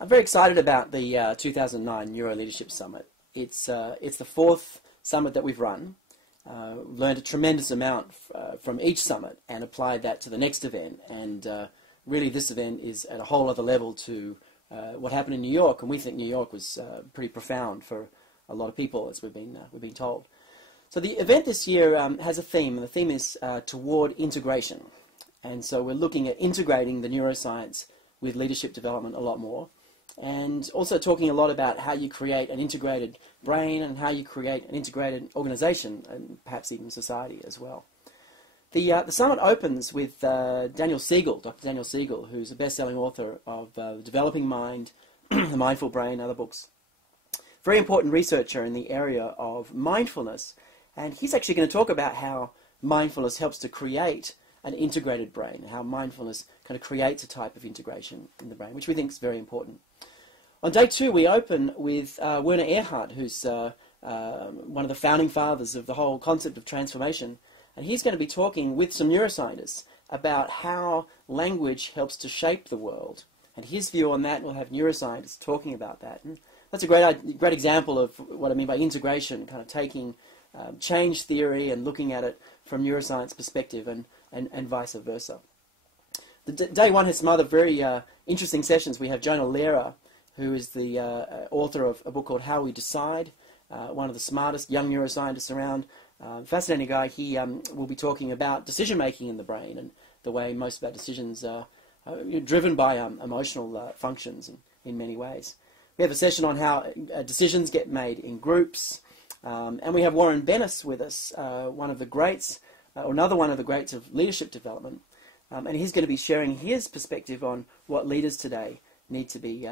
I'm very excited about the 2009 NeuroLeadership Summit. It's the fourth summit that we've run. Learned a tremendous amount from each summit and applied that to the next event. And really this event is at a whole other level to what happened in New York. And we think New York was pretty profound for a lot of people, as we've been told. So the event this year has a theme, and the theme is toward integration. And so we're looking at integrating the neuroscience with leadership development a lot more. And also talking a lot about how you create an integrated brain and how you create an integrated organization and perhaps even society as well. The summit opens with Daniel Siegel, Dr. Daniel Siegel, who's a best-selling author of The Developing Mind, The Mindful Brain, other books. Very important researcher in the area of mindfulness. And he's actually going to talk about how mindfulness helps to create an integrated brain, how mindfulness kind of creates a type of integration in the brain, which we think is very important. On day two, we open with Werner Erhard, who's one of the founding fathers of the whole concept of transformation. And he's going to be talking with some neuroscientists about how language helps to shape the world. And his view on that, we'll have neuroscientists talking about that. And that's a great example of what I mean by integration, kind of taking change theory and looking at it from neuroscience perspective and vice versa. Day one has some other very interesting sessions. We have Jonah Lehrer, who is the author of a book called How We Decide, one of the smartest young neuroscientists around. Fascinating guy. He will be talking about decision-making in the brain and the way most of our decisions are driven by emotional functions in many ways. We have a session on how decisions get made in groups. And we have Warren Bennis with us, one of the greats, or another one of the greats of leadership development. And he's going to be sharing his perspective on what leaders today need to be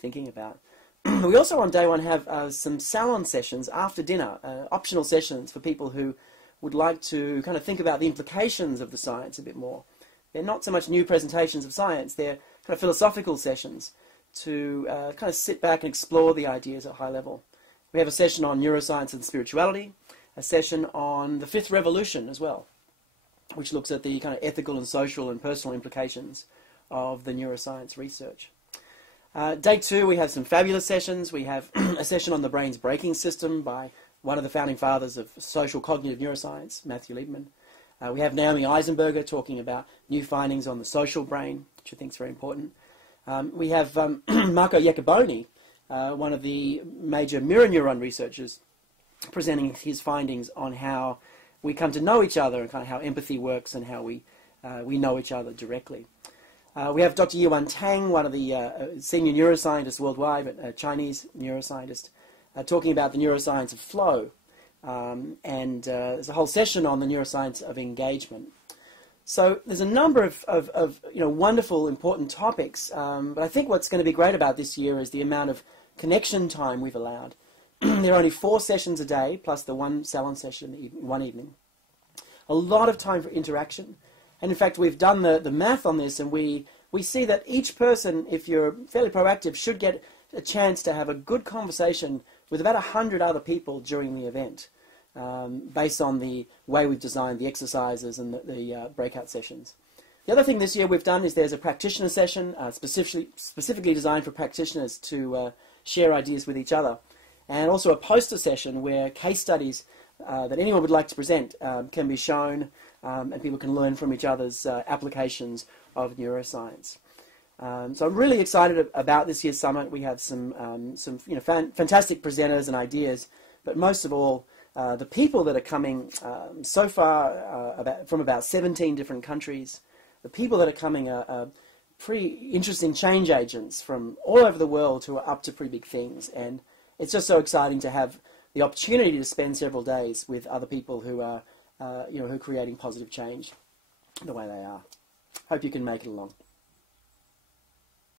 thinking about. We also on day one have some salon sessions after dinner, optional sessions for people who would like to kind of think about the implications of the science a bit more. They're not so much new presentations of science, they're kind of philosophical sessions to kind of sit back and explore the ideas at a high level. We have a session on neuroscience and spirituality, a session on the fifth revolution as well, which looks at the kind of ethical and social and personal implications of the neuroscience research. Day two, we have some fabulous sessions. We have a session on the brain's braking system by one of the founding fathers of social cognitive neuroscience, Matthew Liebman. We have Naomi Eisenberger talking about new findings on the social brain, which I think is very important. We have Marco Iacoboni, one of the major mirror neuron researchers, presenting his findings on how we come to know each other and kind of how empathy works and how we know each other directly. We have Dr. Yuan Tang, one of the senior neuroscientists worldwide, a Chinese neuroscientist, talking about the neuroscience of flow. And there's a whole session on the neuroscience of engagement. So there's a number of wonderful, important topics. But I think what's going to be great about this year is the amount of connection time we've allowed. There are only 4 sessions a day, plus the one salon session one evening. A lot of time for interaction. And in fact, we've done the math on this, and we see that each person, if you're fairly proactive, should get a chance to have a good conversation with about 100 other people during the event, based on the way we've designed the exercises and the breakout sessions. The other thing this year we've done is there's a practitioner session specifically designed for practitioners to share ideas with each other, and also a poster session where case studies that anyone would like to present can be shown, and people can learn from each other's applications of neuroscience. So I'm really excited about this year's summit. We have some fantastic presenters and ideas, but most of all, the people that are coming so far from about 17 different countries. The people that are coming are pretty interesting change agents from all over the world who are up to pretty big things, and it's just so exciting to have the opportunity to spend several days with other people who are who are creating positive change the way they are. Hope you can make it along.